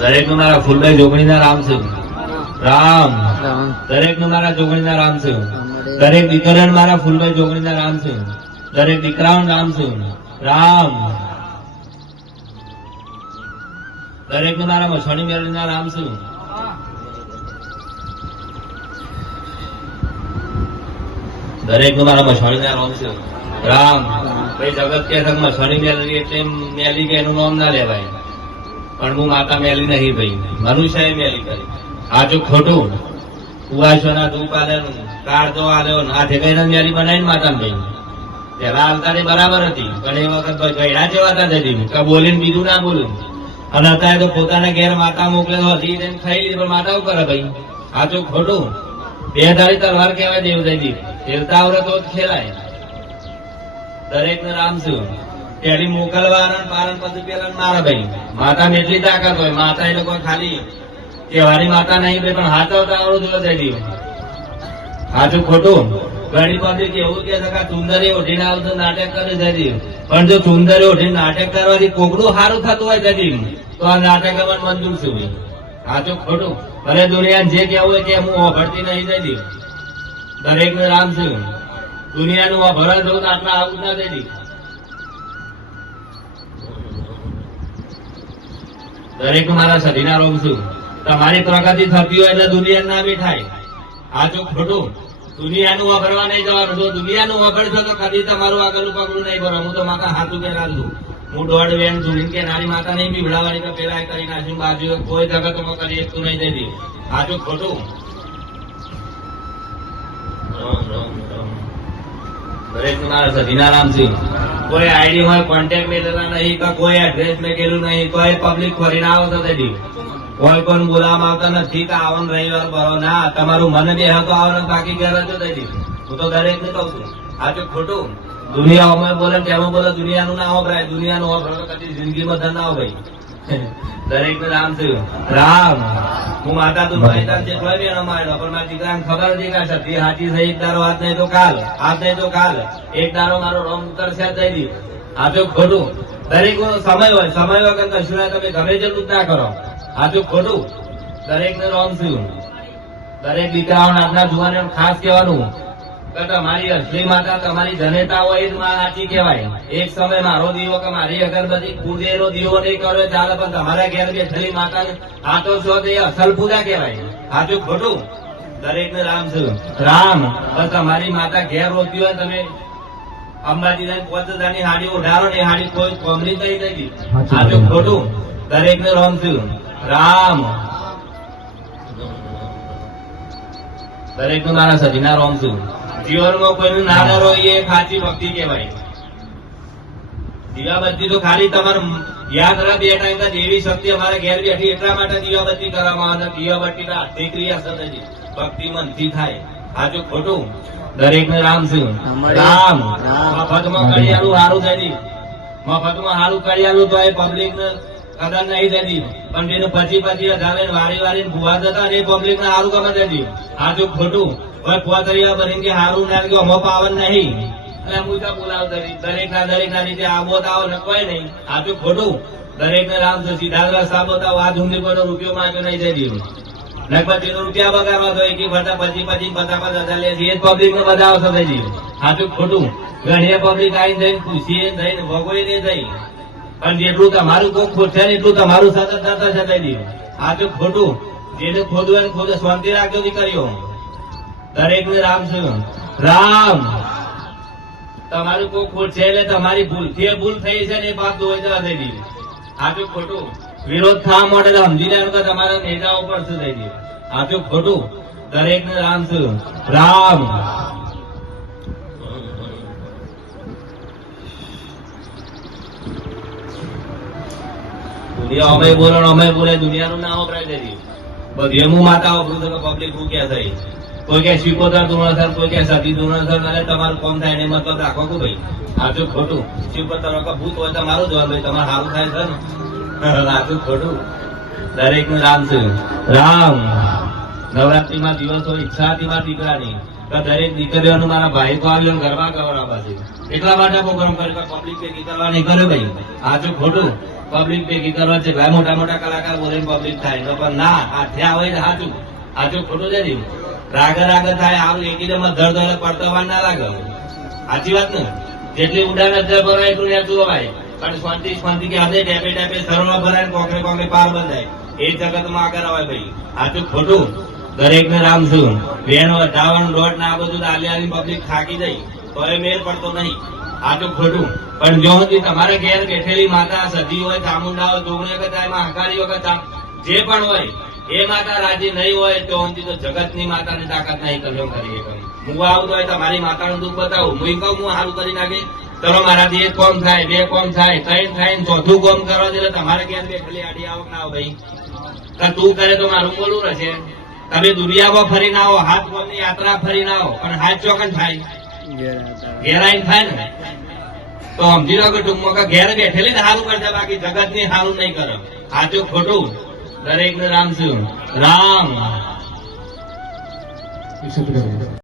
દરેક નું મારા ફૂલભાઈ જોગણીના રામ છે. રામ. દરેક નું મારા જોગણીના રામ છે. દરેક દીકરા મારા ફૂલભાઈ જોગણીના રામ છે. દરેક દીકરાઓ રામ છે. રામ. દરેક નું મારા મછવાણી મેળવીના રામ છે. દરેક નું મારા મછવાણીના રામ છે. રામ. ભાઈ જગત કે મછવાણી મેળવી એટલે મેલી કે એનું નામ ના લેવાય, પણ હું માતા મેલી નહીં ભાઈ, મનુષ્ય મેલી કરી. આ જો ખોટું કુવાશોના ધૂપ આલેલું કાળજો આલ્યો હાથે કઈ મેલી બનાવીને માતા ભાઈ પેલા આવતાની બરાબર હતી, પણ એ વખત ગયડા જેવા હતા જતી કે બોલીને બીજું ના બોલું. અને અત્યારે તો પોતાના ઘેર માતા મોકલે હતી ખાઈ લીધી, પણ માતા શું કરે ભાઈ? આ જો ખોટું બે ધારી તલવાર કહેવાય દેવદાજી, દેવતા આવડે તો જ ખેલાય. દરેક ને રામ શું પેલી મોકલવા પારણ પછી પેલા મારા ભાઈ માતા ને એટલી તાકાત હોય. માતા એ લોકો ખાલી તહેવારી માતા નહીં ભાઈ, પણ હાથવતા આવડું જોવા જઈ દઉં. સાચું ખોટું? ઘણી પબ્લિક એવું કે છે કે સુંદરી ઓઢીને આવતું નાટક કરે જતી, પણ જો સુંદરી ઓઢીને નાટક કરવાથી કોકડું સારું થતું હોય જતી તો આ નાટક અમને મંજૂર છે ભાઈ. સાચું ખોટું? ભલે દુનિયા જે કેવું હોય કે હું ઓભળતી નહીં જતી. દરેક ને રામ છે. દુનિયાનું ભરણ થયું તો આટલા આવું ના જતી. દરેક મારા સદીના રોગ છું. તમારી પ્રગતિ થતી હોય એટલે દુનિયા ના બી થાય. સાચું ખોટું? દુનિયાનું વાપરવા નહીં જવાનું. જો દુનિયાનું વાપરશો તો કદી તમારું આગળનું પગલું નહીં ભરો. હું તો માતા હાથું કે નાખું. હું દોઢ વેણ છું કે નારી માતા નહીં બીવડાવવાની તો પેલા કરી નાખ્યું બાજુ કોઈ જગતમાં કરી એકતું નહીં જતી. સાચું ખોટું? દરેક મારા સદીના નામ છે. કોઈ આઈડી હોય કોન્ટેક્ટ મેળવેલા નહીં કે કોઈ એડ્રેસ મેકેલું નહીં, કોઈ પબ્લિક ફરીને આવો તો જતી. કોઈ પણ બોલાવવામાં આવતા નથી કે આવન રવિવાર ભરો ના, તમારું મને બે હતો આવવાનું બાકી ઘર હતો જતી. હું તો દરેક ને કહું છું. સાચું ખોટું? દુનિયા અમે બોલે તેમાં બોલે દુનિયાનું ના વપરાય. દુનિયાનું વપરાય તો કદી જિંદગીમાં ધન ના હોય. દરેક નું નામ છે. રામ. હું માતા તું ભાઈ છે કોઈ બી માર્યો, પણ મારા દીકરાને ખબર હતી કે સતી હાથી છે. એક દારો હાથ નહીં તો કાલ, હાથ નહીં તો કાલ એક દારો મારો રોમ ઉતરશે જઈ દી. સાચું ખોટું? દરેક સમય હોય, સમય વગર કશું ના તમે ગમે જેટલું ના કરો. સાચું ખોટું? દરેક ને રોમ છું. દરેક દીકરાઓને આપના જુવાને ખાસ કહેવાનું કે તમારી અસલી માતા તમારી જનેતા હોય એ જ માં સાચી કહેવાય. એક સમય મારો દીવો કે મારી અગરબત્તી કુદેલો દીવો નહીં કર્યો ચાલે, પણ તમારા ઘેર બેઠેલી માતા આતો છો તે અસલ પૂજા કહેવાય. સાચું ખોટું? દરેક ને રામ છે. રામ. બસ તમારી માતા ઘેર રોતી હોય તમે અંબાજી ને 5000 ની હાડી ઉઢારો ને હાડી કોઈ કોમરી થઈ ગઈ. સાચું ખોટું? દરેક ને રામ છે. રામ. દરેક નું મારા સદીના રોમ છું. જીવનમાં કોઈનું ના ડરો એ સાચી ભક્તિ કહેવાય. દીવાબત્તી તો ખાલી તમારે યાદ રહે બે ટાઈમ દેવી શક્તિ અમારે ઘેર બેઠી એટલા માટે દીવાબત્તી કરવામાં આવે. દીવાબત્તી આર્થિક ક્રિયા છે, ભક્તિ મનથી થાય. સાચું ખોટું? દરેક ને રામ છે. રામ. મફતમાં કડિયાલું સારું થઈ, મફતમાં સારું કડિયાલું તો એ પબ્લિક ને કદર નહીં થતી, પણ તેનું 25,000 વારી વારી ભૂવા જતા એ પબ્લિક ને સારું ગમે થતી. સાચું ખોટું? કોઈ પોતરિયા બની કે સારું ના કે અમો પાવન નહીં એટલે હું તો બોલાવતા દરેક ના રીતે આબોત આવો ને કોઈ નહીં. સાચું ખોટું? દરેક ને રામ છે. સીધા રસ્તા બતાવો. આ ધૂમની કોઈનો રૂપિયો માંગ્યો નહીં જતી. લગભગ રૂપિયા બગાડવા તો એક ફરતા 25,000 લે છે. એ પબ્લિક ને બધા આવશે થઈ. સાચું ખોટું? ઘણી પબ્લિક આવીને જઈને પૂછીએ જઈને ભગોઈ ને જઈ, પણ જેટલું તમારું કોઈ ખોટશે ને એટલું તમારું સતત થતા જતા દઈએ. સાચું ખોટું? જેને ખોદવું એને ખોદે શાંતિ રાખજો દીકરીઓ. દરેક ને રામ છે. રામ. તમારું કોઈ ખોટ છે એટલે તમારી ભૂલ જે ભૂલ થઈ છે ને એ બાદ ધોઈ જવા દઈ દીધી. સાચું ખોટું? વિરોધ થવા માટે સમજી લેવાનું કે તમારા નેતાઓ પર શું થઈ ગયું. સાચું ખોટું? દરેક ને રામ છે. રામ. દુનિયા અમે બોલો અમે બોલે દુનિયાનું ના વપરાય જતી. બધી એમું માતા વપરું તો પબ્લિક શું ક્યાં થઈ. કોઈ કે શિકોતર ધુણસર, કોઈ કે સતી ધુણસર, અને તમારું કોમ થાય ને મતલબ રાખો કે ભાઈ. સાચું ખોટું? શિકોતર ભૂત હોય તમારું જવાબ ભાઈ તમારે સારું થાય છે ને. સાચું ખોટું? દરેક નું રામ છે. રામ. નવરાત્રીમાં દિવસ હોય ઈચ્છા હતી મારા દીકરાની તો દરેક દીકરીઓનું મારા ભાઈ તો આવ્યો ને ગરબા ગવડાવવા છે. એટલા માટે પ્રોગ્રામ કર્યો કે પબ્લિક ભેગી કરવા નહીં કર્યો ભાઈ. સાચું ખોટું પબ્લિક ભેગી કરવા છે ભાઈ. મોટા મોટા કલાકાર બોલે પબ્લિક થાય તો પણ ના આ થયા હોય સાચું. સાચું ખોટું છે ને રાગ રાગ થાય સારું એકદમ ધડ ધડ પડતો વાર ના લાગે. સાચી વાત ને જેટલી ઉડાન અધર ભરાય એટલું નેતું ભાઈ. પણ શાંતિ શાંતિ કે આજે ટેપે ટેપે સરળમાં ભરાય કોકરે કોકરે પાર બંધાય એ જગતમાં આગળ આવે ભાઈ. સાચું ખોટું દરેક ને રામ શું વેણ વધાવણ દોડ ના બધું આલી પબ્લિક થાકી જાય તો એ મેળ પડતો નહીં. સાચું ખોટું પણ જો સુધી તમારા ઘેર બેઠેલી માતા સધી હોય ચામુંડા હોય જોગણી વખત મહાકાળી વખત જે પણ હોય એ માતા રાજી નહીં હોય તો સુધી તો જગતની માતાની તાકાત નહીં કર્યો કરી હું આવું તો તમારી માતાનું દુઃખ બતાવું હું કહું હું સારું કરી નાખે ચલો મારાથી એક કોમ થાય બે કોમ થાય ત્રણ થાય ને ચોથું કોમ કરવા દે તમારે ઘેર બેઠેલી આડી આવક ના ભાઈ. તું કરે તો મારું બોલું રહેશે. તમે દુનિયામાં ફરીને આવો હાથ કોમની યાત્રા ફરીને આવો પણ હાથ ચોકન થાય ઘેરાઈ થાય ને તો સમજી લો કે ટૂંકમાં ઘેર બેઠેલી ને સારું કરશે બાકી જગત ની સારું નહીં કરે. સાચું ખોટું દરેક ને રામ શું રામ.